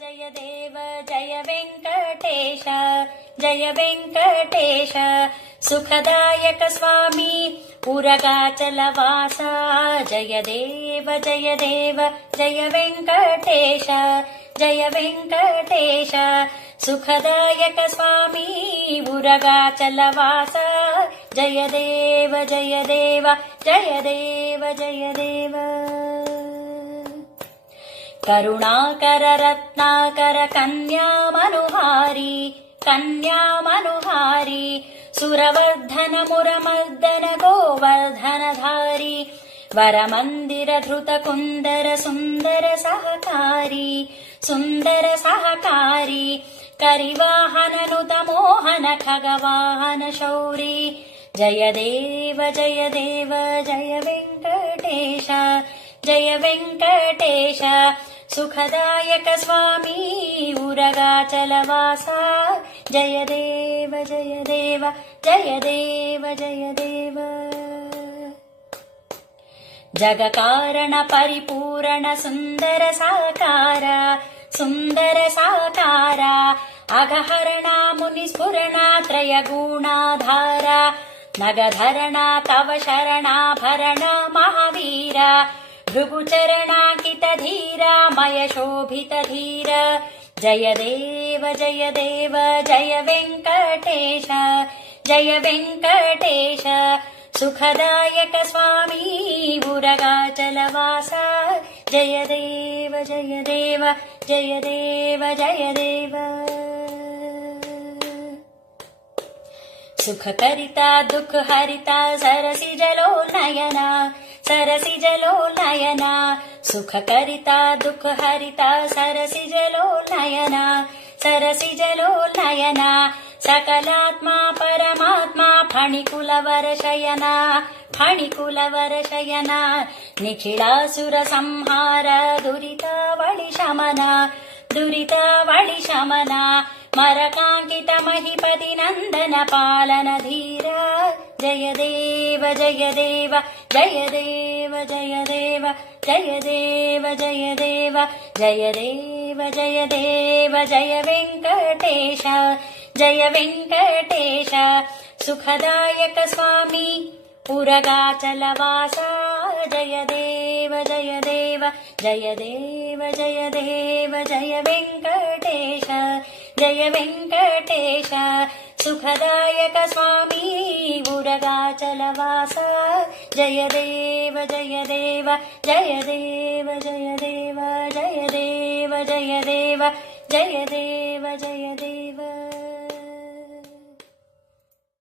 జయ దేవ జయ వెంకటేశ జయ వెంకటేశ సుఖదాయక స్వామి ఉరగాచలవాస జయ దేవ జయ దేవ జయ వెంకటేశ జయ వెంకటేశ సుఖదాయక స్వామి ఉరగాచలవాస జయ దేవ జయ దేవ జయ దేవ జయ దేవ करुणाकर रत्नाकर कन्यामनुहारी कन्यामनुहारी सुरवर्धन मुरमर्दन वरमन्दिर धृत कुन्दर सुन्दर सहकारी सुन्दर सहकारी करिवाहन नुत खगवाहन शौरी जय देव जय देव जय वेङ्कटेश जय वेङ्कटेश సుఖదాయక స్వామి ఉరగాచలవాస జయ దేవ జయ దేవ జయ దేవ జయ దేవ. జగకారణ పరిపూరణ సుందర సాకార సుందర సాకార అగహరణా ముని స్ఫురణా త్రయగుణాధార నగధరణా తవ శరణాభరణ మహావీర భృగుచరణా मय शोभित धीर जय देव जय देव जय वेङ्कटेश जय वेङ्कटेश। सुखदायक स्वामी उरगाचलवासा जय देव जय देव जय देव जय देव। सुखकरिता दुःखहरिता सरसि जलो नयना सरसि जलो नयना सुखकरिता दुःखहरिता सरसि जलो नयना सरसि जलो नयना सकलात्मा परमात्मा फणिकुलवरशयना फणिकुलवरशयना निखिलासुरसंहार दुरितावळिशमना दुरितावळिशमना मरकाङ्कितमहिपतिनन्दन पालन धीरा जय देव जय देव जय देव जय देव जय देव जय देव जय देव जय देव जय वेङ्कटेश जय वेङ्कटेश सुखदायक स्वामी पुरगाचलवासा जय देव जय देव जय देव जय देव जय वेङ्कटेश जय वेङ्कटेश सुखदायक स्वामी उरगाचलवासा जय देव जय देव जय देव जय देव जय देव जय देव जय देव जय देव